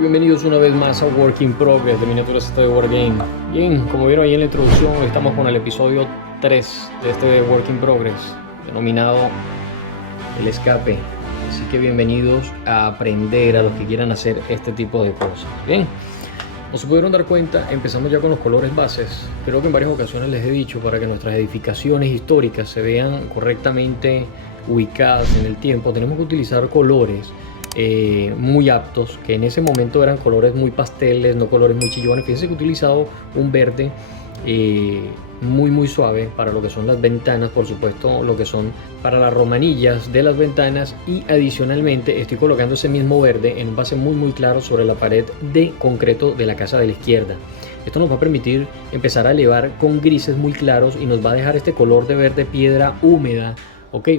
Bienvenidos una vez más a Work in Progress de Miniaturas Study Wargame. Bien, como vieron ahí en la introducción, hoy estamos con el episodio 3 de este Work in Progress, denominado El Escape. Así que bienvenidos a aprender a los que quieran hacer este tipo de cosas. Bien, como se pudieron dar cuenta, empezamos ya con los colores bases. Creo que en varias ocasiones les he dicho, para que nuestras edificaciones históricas se vean correctamente ubicadas en el tiempo, tenemos que utilizar colores muy aptos, que en ese momento eran colores muy pasteles, no colores muy chillones. Fíjense que he utilizado un verde muy suave para lo que son las ventanas, por supuesto lo que son para las romanillas de las ventanas, y adicionalmente estoy colocando ese mismo verde en un base muy claro sobre la pared de concreto de la casa de la izquierda. Esto nos va a permitir empezar a elevar con grises muy claros y nos va a dejar este color de verde piedra húmeda,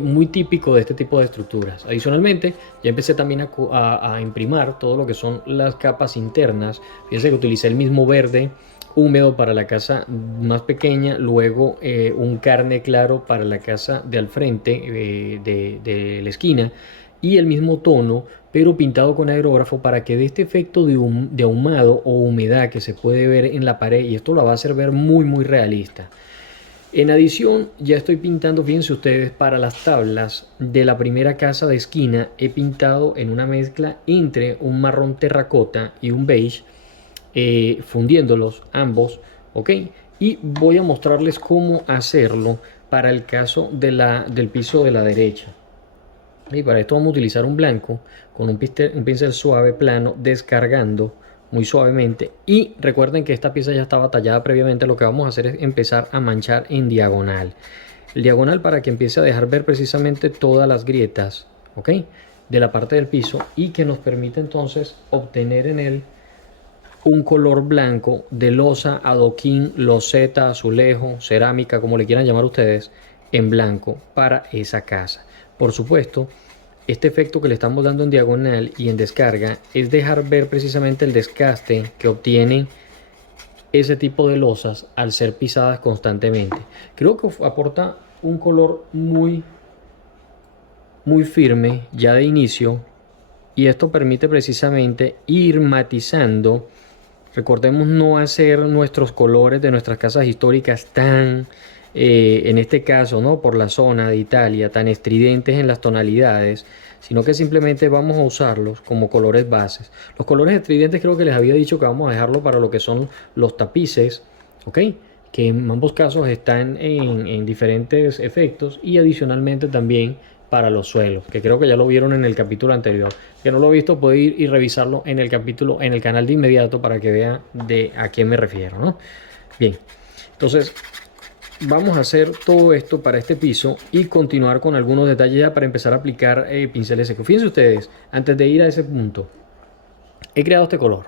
muy típico de este tipo de estructuras. Adicionalmente, ya empecé también a imprimir todo lo que son las capas internas. Fíjense que utilicé el mismo verde húmedo para la casa más pequeña, luego un carne claro para la casa de al frente de la esquina, y el mismo tono pero pintado con aerógrafo para que dé este efecto de ahumado o humedad que se puede ver en la pared, y esto lo va a hacer ver muy realista. En adición, ya estoy pintando, fíjense ustedes, para las tablas de la primera casa de esquina he pintado en una mezcla entre un marrón terracota y un beige, fundiéndolos ambos, y voy a mostrarles cómo hacerlo para el caso del piso de la derecha. Y para esto vamos a utilizar un blanco con un pincel suave plano, descargando muy suavemente. Y recuerden que esta pieza ya estaba tallada previamente. Lo que vamos a hacer es empezar a manchar en diagonal. El diagonal para que empiece a dejar ver precisamente todas las grietas, de la parte del piso, y que nos permite entonces obtener en él un color blanco de losa, adoquín, loseta, azulejo, cerámica, como le quieran llamar ustedes, en blanco para esa casa. Por supuesto, este efecto que le estamos dando en diagonal y en descarga es dejar ver precisamente el desgaste que obtienen ese tipo de losas al ser pisadas constantemente. Creo que aporta un color muy firme ya de inicio, y esto permite precisamente ir matizando. Recordemos no hacer nuestros colores de nuestras casas históricas tan, en este caso, ¿no?, por la zona de Italia, tan estridentes en las tonalidades, sino que simplemente vamos a usarlos como colores bases. Los colores estridentes creo que les había dicho que vamos a dejarlo para lo que son los tapices, que en ambos casos están en diferentes efectos, y adicionalmente también para los suelos, que creo que ya lo vieron en el capítulo anterior. Que no lo ha visto puede ir y revisarlo en el capítulo, en el canal de inmediato, para que vea de a qué me refiero, ¿no? Bien, entonces vamos a hacer todo esto para este piso y continuar con algunos detalles ya para empezar a aplicar pinceles secos. Fíjense ustedes, antes de ir a ese punto, he creado este color.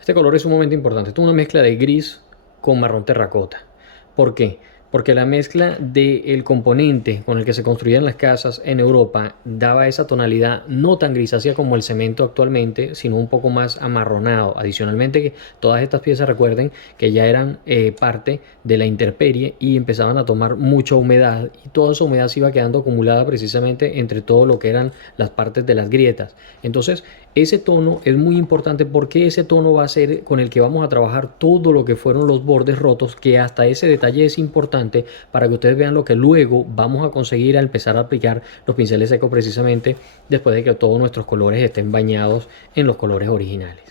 Este color es sumamente importante. Esto es una mezcla de gris con marrón terracota. ¿Por qué? Porque la mezcla del componente con el que se construían las casas en Europa daba esa tonalidad no tan grisácea como el cemento actualmente, sino un poco más amarronado. Adicionalmente, que todas estas piezas, recuerden que ya eran parte de la intemperie y empezaban a tomar mucha humedad, y toda esa humedad se iba quedando acumulada precisamente entre todo lo que eran las partes de las grietas. Entonces, ese tono es muy importante, porque ese tono va a ser con el que vamos a trabajar todo lo que fueron los bordes rotos, que hasta ese detalle es importante para que ustedes vean lo que luego vamos a conseguir al empezar a aplicar los pinceles secos, precisamente después de que todos nuestros colores estén bañados en los colores originales.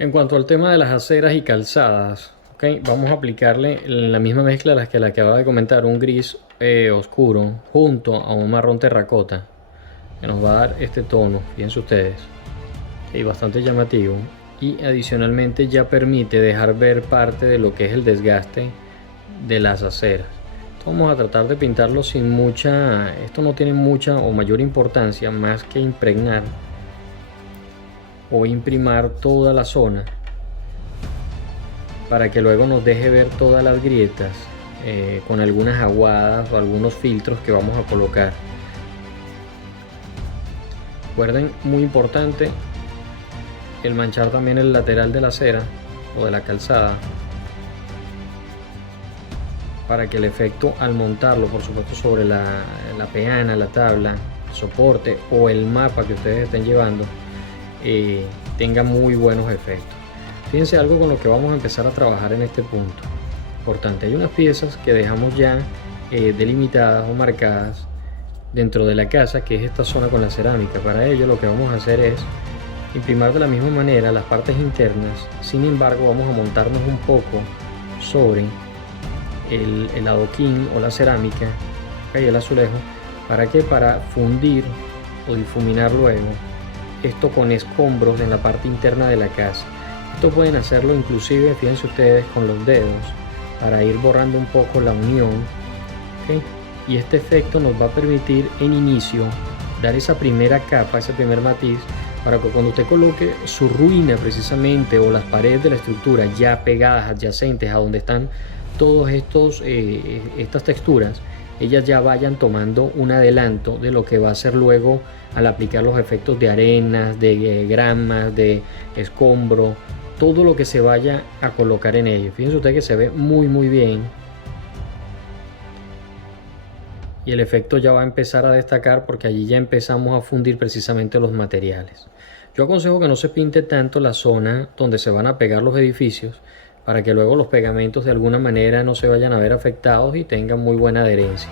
En cuanto al tema de las aceras y calzadas, vamos a aplicarle la misma mezcla a las que le acababa de comentar, un gris oscuro junto a un marrón terracota, que nos va a dar este tono, fíjense ustedes, y bastante llamativo, y adicionalmente ya permite dejar ver parte de lo que es el desgaste de las aceras. Vamos a tratar de pintarlo sin mucha, esto no tiene mucha o mayor importancia, más que impregnar o imprimar toda la zona para que luego nos deje ver todas las grietas, con algunas aguadas o algunos filtros que vamos a colocar. Recuerden, muy importante, el manchar también el lateral de la acera o de la calzada, para que el efecto al montarlo, por supuesto, sobre la peana, la tabla, soporte o el mapa que ustedes estén llevando, tenga muy buenos efectos. Fíjense algo con lo que vamos a empezar a trabajar en este punto. Importante, hay unas piezas que dejamos ya delimitadas o marcadas dentro de la casa, que es esta zona con la cerámica. Para ello lo que vamos a hacer es imprimir de la misma manera las partes internas. Sin embargo, vamos a montarnos un poco sobre el adoquín o la cerámica y el azulejo. ¿Para qué? Para fundir o difuminar luego esto con escombros en la parte interna de la casa. Esto pueden hacerlo inclusive, fíjense ustedes, con los dedos, para ir borrando un poco la unión, ¿okay? Y este efecto nos va a permitir en inicio dar esa primera capa, ese primer matiz, para que cuando usted coloque su ruina precisamente, o las paredes de la estructura ya pegadas, adyacentes a donde están todos estas texturas, ellas ya vayan tomando un adelanto de lo que va a ser luego al aplicar los efectos de arenas, de gramas, de escombro, todo lo que se vaya a colocar en ello. Fíjense ustedes que se ve muy bien, y el efecto ya va a empezar a destacar porque allí ya empezamos a fundir precisamente los materiales. Yo aconsejo que no se pinte tanto la zona donde se van a pegar los edificios, para que luego los pegamentos de alguna manera no se vayan a ver afectados y tengan muy buena adherencia.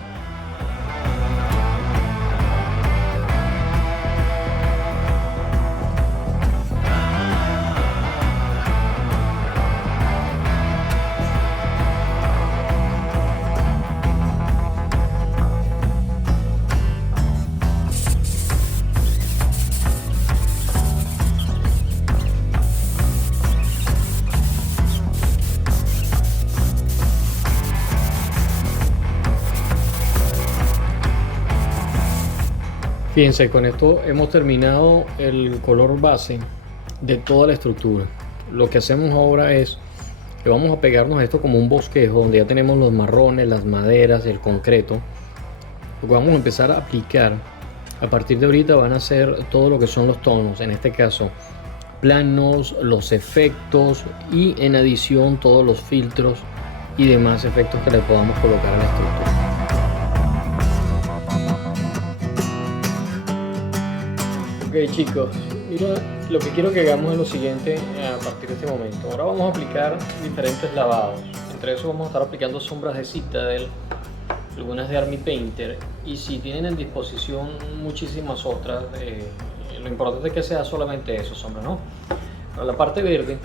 Fíjense, con esto hemos terminado el color base de toda la estructura. Lo que hacemos ahora es que vamos a pegarnos esto como un bosquejo, donde ya tenemos los marrones, las maderas, el concreto. Lo que vamos a empezar a aplicar a partir de ahorita van a ser todo lo que son los tonos, en este caso planos, los efectos, y en adición todos los filtros y demás efectos que le podamos colocar a la estructura. Ok chicos, mira, lo que quiero que hagamos es lo siguiente a partir de este momento. Ahora vamos a aplicar diferentes lavados. Entre eso vamos a estar aplicando sombras de Citadel, algunas de Army Painter, y si tienen en disposición muchísimas otras, lo importante es que sea solamente eso, sombra, ¿no? Para la parte verde,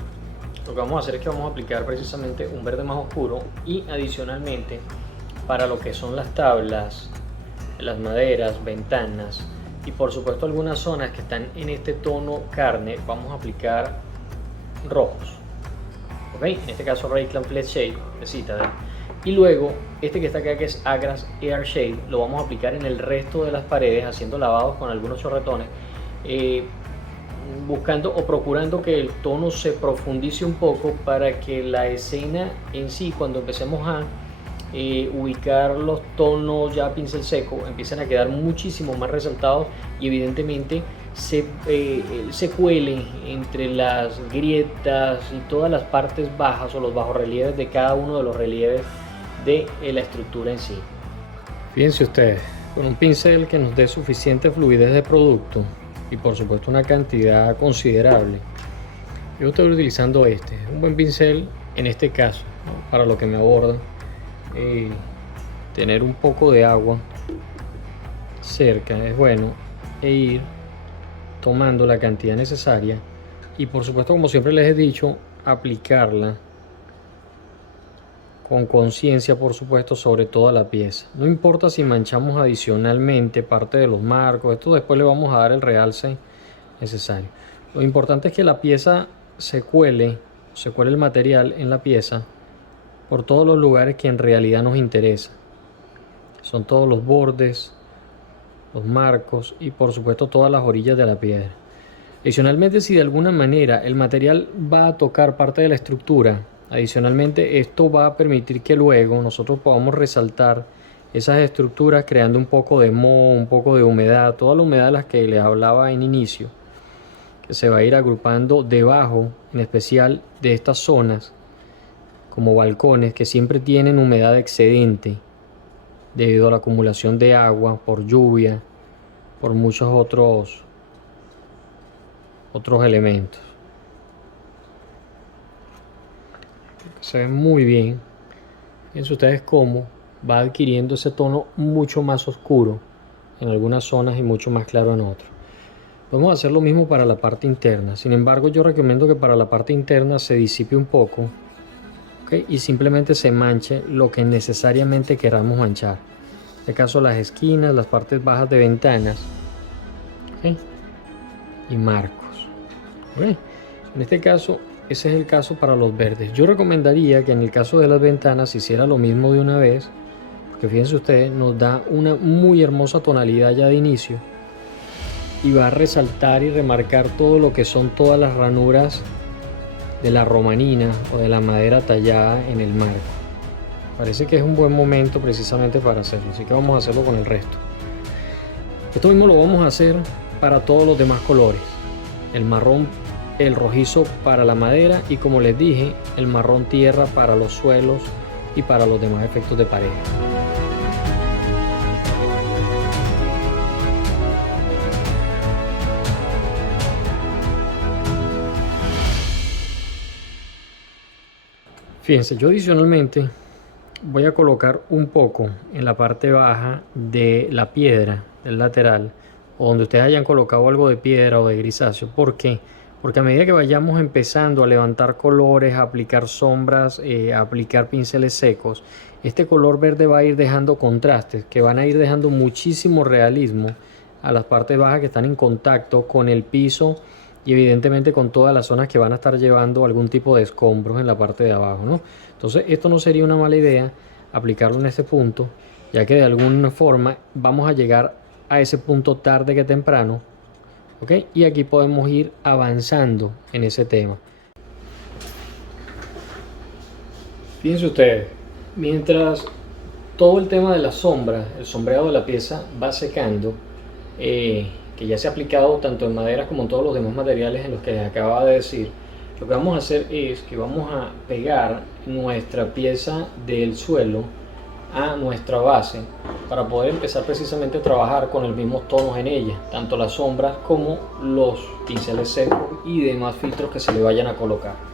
lo que vamos a hacer es que vamos a aplicar precisamente un verde más oscuro, y adicionalmente para lo que son las tablas, las maderas, ventanas, y por supuesto algunas zonas que están en este tono carne, vamos a aplicar rojos. ¿Ok? En este caso Rayclan Flex Shade de Citadel. Y luego este que está acá, que es Agras Air Shade, lo vamos a aplicar en el resto de las paredes, haciendo lavados con algunos chorretones, buscando o procurando que el tono se profundice un poco, para que la escena en sí, cuando empecemos a ubicar los tonos ya a pincel seco, empiezan a quedar muchísimo más resaltados, y evidentemente se cuelen entre las grietas y todas las partes bajas o los bajorrelieves de cada uno de los relieves de la estructura en sí. Fíjense ustedes, con un pincel que nos dé suficiente fluidez de producto y por supuesto una cantidad considerable, yo estoy utilizando un buen pincel en este caso, ¿no? Para lo que me aborda, tener un poco de agua cerca es bueno, e ir tomando la cantidad necesaria, y por supuesto, como siempre les he dicho, aplicarla con conciencia, por supuesto, sobre toda la pieza. No importa si manchamos adicionalmente parte de los marcos, esto después le vamos a dar el realce necesario. Lo importante es que la pieza se cuele el material en la pieza por todos los lugares que en realidad nos interesa. Son todos los bordes, los marcos y por supuesto todas las orillas de la piedra. Adicionalmente, si de alguna manera el material va a tocar parte de la estructura, adicionalmente esto va a permitir que luego nosotros podamos resaltar esas estructuras, creando un poco de moho, un poco de humedad, toda la humedad de las que les hablaba en inicio, que se va a ir agrupando debajo, en especial de estas zonas como balcones que siempre tienen humedad excedente debido a la acumulación de agua por lluvia, por muchos otros elementos. Se ve muy bien. Fíjense ustedes cómo va adquiriendo ese tono mucho más oscuro en algunas zonas y mucho más claro en otras. Podemos hacer lo mismo para la parte interna. Sin embargo, yo recomiendo que para la parte interna se disipe un poco, ¿okay? Y simplemente se manche lo que necesariamente queramos manchar. En este caso las esquinas, las partes bajas de ventanas, ¿okay? Y marcos, ¿okay? En este caso, ese es el caso para los verdes. Yo recomendaría que en el caso de las ventanas se hiciera lo mismo de una vez, porque fíjense ustedes, nos da una muy hermosa tonalidad ya de inicio y va a resaltar y remarcar todo lo que son todas las ranuras de la romanina o de la madera tallada en el marco. Parece que es un buen momento precisamente para hacerlo, así que vamos a hacerlo con el resto. Esto mismo lo vamos a hacer para todos los demás colores. El marrón, el rojizo para la madera y, como les dije, el marrón tierra para los suelos y para los demás efectos de pared. Fíjense, yo adicionalmente voy a colocar un poco en la parte baja de la piedra del lateral, o donde ustedes hayan colocado algo de piedra o de grisáceo. ¿Por qué? Porque a medida que vayamos empezando a levantar colores, a aplicar sombras, a aplicar pinceles secos, este color verde va a ir dejando contrastes que van a ir dejando muchísimo realismo a las partes bajas que están en contacto con el piso y evidentemente con todas las zonas que van a estar llevando algún tipo de escombros en la parte de abajo, ¿no? Entonces esto no sería una mala idea aplicarlo en este punto, ya que de alguna forma vamos a llegar a ese punto tarde que temprano, ¿ok? Y aquí podemos ir avanzando en ese tema. Fíjense ustedes, mientras todo el tema de la sombra, el sombreado de la pieza va secando, que ya se ha aplicado tanto en maderas como en todos los demás materiales en los que les acababa de decir, lo que vamos a hacer es que vamos a pegar nuestra pieza del suelo a nuestra base para poder empezar precisamente a trabajar con los mismos tonos en ella, tanto las sombras como los pinceles secos y demás filtros que se le vayan a colocar.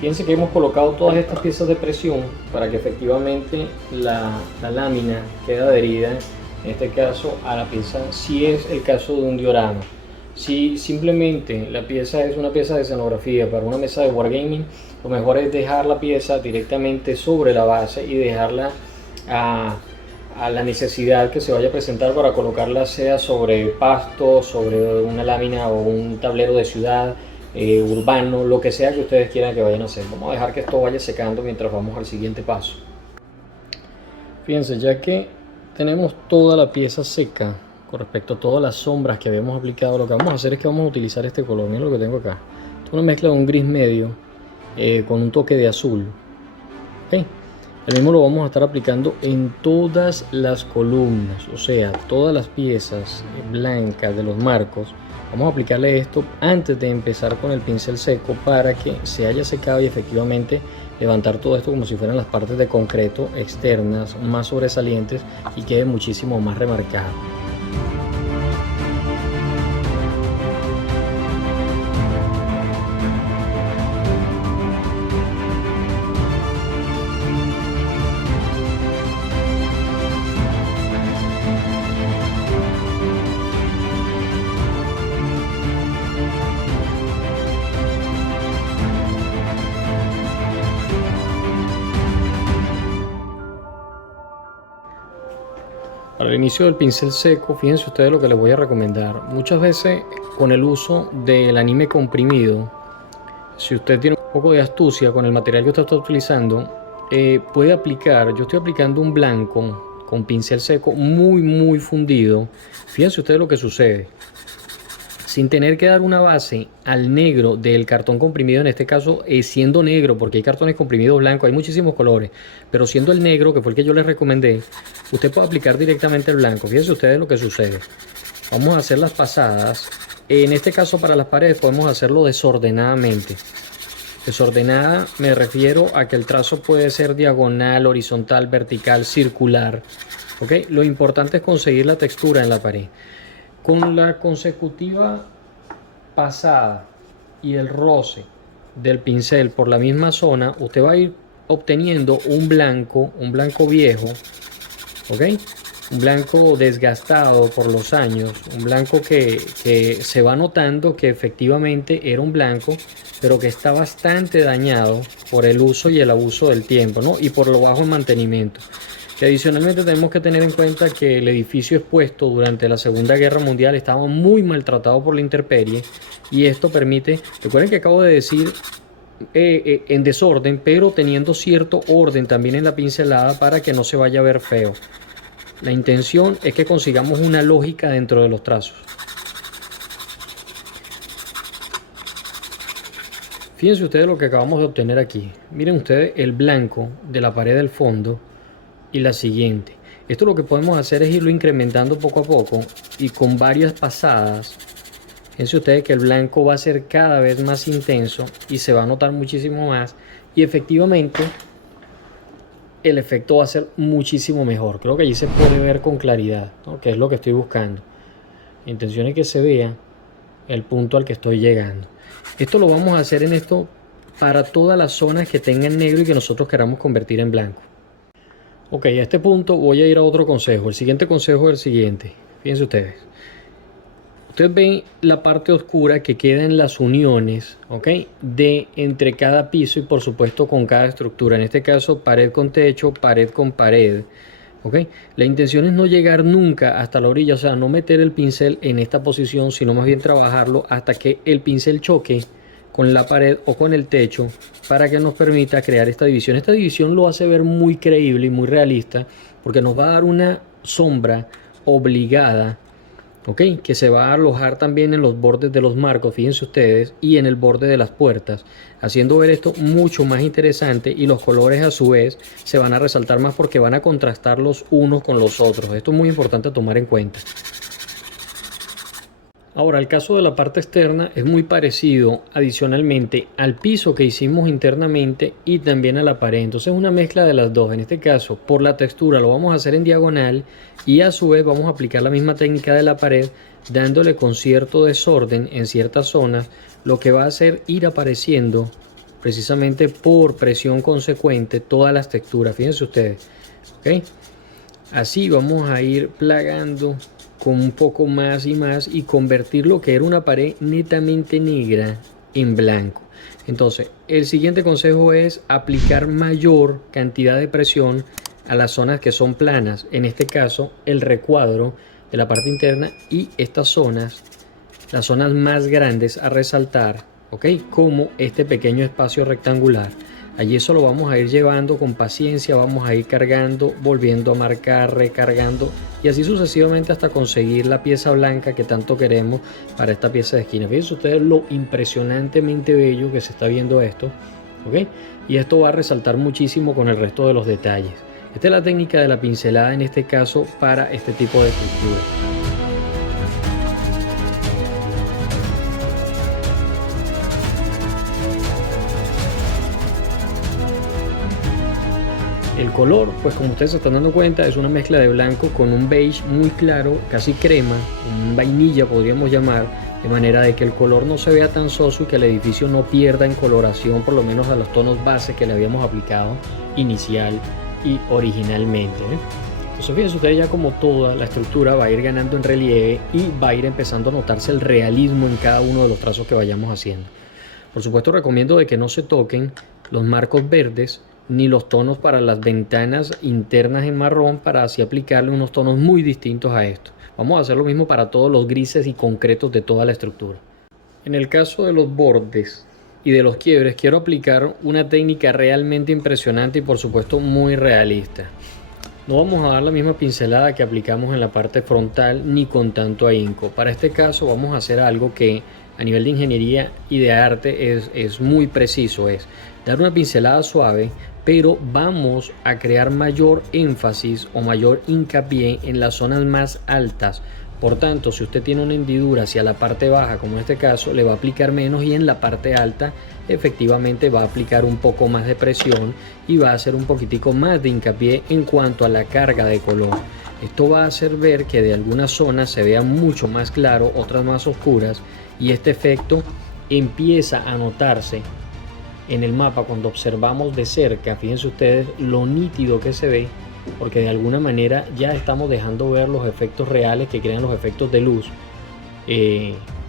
Fíjense que hemos colocado todas estas piezas de presión para que efectivamente la lámina quede adherida, en este caso a la pieza, si es el caso de un diorama. Si simplemente la pieza es una pieza de escenografía para una mesa de wargaming, lo mejor es dejar la pieza directamente sobre la base y dejarla a la necesidad que se vaya a presentar para colocarla, sea sobre pasto, sobre una lámina o un tablero de ciudad, urbano, lo que sea que ustedes quieran que vayan a hacer. Vamos a dejar que esto vaya secando mientras vamos al siguiente paso. Fíjense, ya que tenemos toda la pieza seca con respecto a todas las sombras que habíamos aplicado, lo que vamos a hacer es que vamos a utilizar este color. Miren lo que tengo acá. Es una mezcla de un gris medio con un toque de azul. ¿Okay? El mismo lo vamos a estar aplicando en todas las columnas, o sea, todas las piezas blancas de los marcos. Vamos a aplicarle esto antes de empezar con el pincel seco para que se haya secado y efectivamente levantar todo esto como si fueran las partes de concreto externas más sobresalientes y quede muchísimo más remarcado. Para el inicio del pincel seco, fíjense ustedes lo que les voy a recomendar. Muchas veces con el uso del anime comprimido, si usted tiene un poco de astucia con el material que usted está utilizando, puede aplicar, yo estoy aplicando un blanco con pincel seco muy fundido. Fíjense ustedes lo que sucede. sin tener que dar una base al negro del cartón comprimido, en este caso siendo negro, porque hay cartones comprimidos blancos, hay muchísimos colores, pero siendo el negro, que fue el que yo les recomendé, usted puede aplicar directamente el blanco. Fíjense ustedes lo que sucede. Vamos a hacer las pasadas. En este caso para las paredes podemos hacerlo desordenadamente. Desordenada me refiero a que el trazo puede ser diagonal, horizontal, vertical, circular. ¿Ok? Lo importante es conseguir la textura en la pared. Con la consecutiva pasada y el roce del pincel por la misma zona, usted va a ir obteniendo un blanco viejo, ¿ok? Un blanco desgastado por los años, un blanco que se va notando que efectivamente era un blanco, pero que está bastante dañado por el uso y el abuso del tiempo, ¿no? Y por lo bajo en mantenimiento. Que adicionalmente tenemos que tener en cuenta que el edificio expuesto durante la Segunda Guerra Mundial estaba muy maltratado por la intemperie, y esto permite, recuerden que acabo de decir en desorden, pero teniendo cierto orden también en la pincelada para que no se vaya a ver feo. La intención es que consigamos una lógica dentro de los trazos. Fíjense ustedes lo que acabamos de obtener aquí. Miren ustedes el blanco de la pared del fondo y la siguiente. Esto lo que podemos hacer es irlo incrementando poco a poco y con varias pasadas. Fíjense ustedes que el blanco va a ser cada vez más intenso y se va a notar muchísimo más, y efectivamente el efecto va a ser muchísimo mejor. Creo que allí se puede ver con claridad, ¿no? Que es lo que estoy buscando. Mi intención es que se vea el punto al que estoy llegando. Esto lo vamos a hacer en esto para todas las zonas que tengan negro y que nosotros queramos convertir en blanco. Ok, a este punto voy a ir a otro consejo. El siguiente consejo es el siguiente. Fíjense ustedes. Ustedes ven la parte oscura que queda en las uniones, ¿ok? De entre cada piso y por supuesto con cada estructura. En este caso pared con techo, pared con pared, ¿ok? La intención es no llegar nunca hasta la orilla, o sea, no meter el pincel en esta posición, sino más bien trabajarlo hasta que el pincel choque con la pared o con el techo, para que nos permita crear esta división. Esta división lo hace ver muy creíble y muy realista, porque nos va a dar una sombra obligada, ¿ok? Que se va a alojar también en los bordes de los marcos, fíjense ustedes, y en el borde de las puertas, haciendo ver esto mucho más interesante, y los colores a su vez se van a resaltar más porque van a contrastar los unos con los otros. Esto es muy importante tomar en cuenta. Ahora, el caso de la parte externa es muy parecido adicionalmente al piso que hicimos internamente y también a la pared. Entonces es una mezcla de las dos. En este caso, por la textura lo vamos a hacer en diagonal, y a su vez vamos a aplicar la misma técnica de la pared, dándole con cierto desorden en ciertas zonas, lo que va a hacer ir apareciendo precisamente por presión consecuente todas las texturas. Fíjense ustedes, ¿ok? Así vamos a ir plagando con un poco más y más, y convertir lo que era una pared netamente negra en blanco. Entonces, el siguiente consejo es aplicar mayor cantidad de presión a las zonas que son planas. En este caso, el recuadro de la parte interna y estas zonas, las zonas más grandes a resaltar, ¿ok? Como este pequeño espacio rectangular. Allí eso lo vamos a ir llevando con paciencia, vamos a ir cargando, volviendo a marcar, recargando, y así sucesivamente hasta conseguir la pieza blanca que tanto queremos para esta pieza de esquina. Fíjense ustedes lo impresionantemente bello que se está viendo esto, ¿ok? Y esto va a resaltar muchísimo con el resto de los detalles. Esta es la técnica de la pincelada en este caso para este tipo de estructura. El color, pues como ustedes se están dando cuenta, es una mezcla de blanco con un beige muy claro, casi crema, un vainilla podríamos llamar, de manera de que el color no se vea tan soso y que el edificio no pierda en coloración, por lo menos a los tonos base que le habíamos aplicado inicial y originalmente, ¿eh? Entonces fíjense ustedes ya como toda la estructura va a ir ganando en relieve y va a ir empezando a notarse el realismo en cada uno de los trazos que vayamos haciendo. Por supuesto recomiendo de que no se toquen los marcos verdes ni los tonos para las ventanas internas en marrón, para así aplicarle unos tonos muy distintos a esto. Vamos a hacer lo mismo para todos los grises y concretos de toda la estructura. En el caso de los bordes y de los quiebres, quiero aplicar una técnica realmente impresionante y por supuesto muy realista. No vamos a dar la misma pincelada que aplicamos en la parte frontal ni con tanto ahínco. Para este caso vamos a hacer algo que a nivel de ingeniería y de arte es muy preciso, es dar una pincelada suave, pero vamos a crear mayor énfasis o mayor hincapié en las zonas más altas. Por tanto, si usted tiene una hendidura hacia la parte baja, como en este caso, le va a aplicar menos, y en la parte alta efectivamente va a aplicar un poco más de presión y va a hacer un poquitico más de hincapié en cuanto a la carga de color. Esto va a hacer ver que de algunas zonas se vea mucho más claro, otras más oscuras, y este efecto empieza a notarse en el mapa cuando observamos de cerca. Fíjense ustedes lo nítido que se ve, porque de alguna manera ya estamos dejando ver los efectos reales que crean los efectos de luz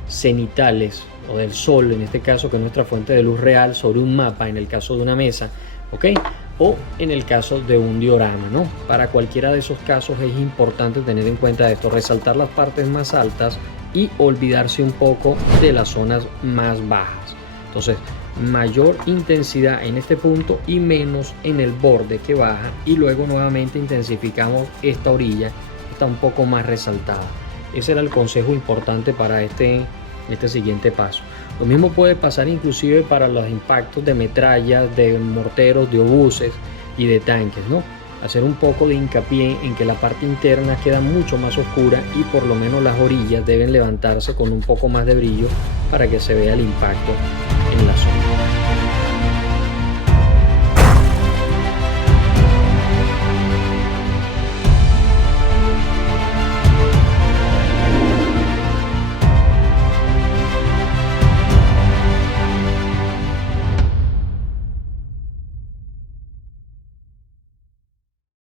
cenitales o del sol, en este caso, que es nuestra fuente de luz real, sobre un mapa, en el caso de una mesa, ¿ok? O en el caso de un diorama, ¿no? Para cualquiera de esos casos es importante tener en cuenta esto, resaltar las partes más altas y olvidarse un poco de las zonas más bajas. Entonces, mayor intensidad en este punto y menos en el borde que baja, y luego nuevamente intensificamos esta orilla, está un poco más resaltada. Ese era el consejo importante para este siguiente paso. Lo mismo puede pasar inclusive para los impactos de metrallas, de morteros, de obuses y de tanques, ¿no? Hacer un poco de hincapié en que la parte interna queda mucho más oscura y por lo menos las orillas deben levantarse con un poco más de brillo para que se vea el impacto en la zona.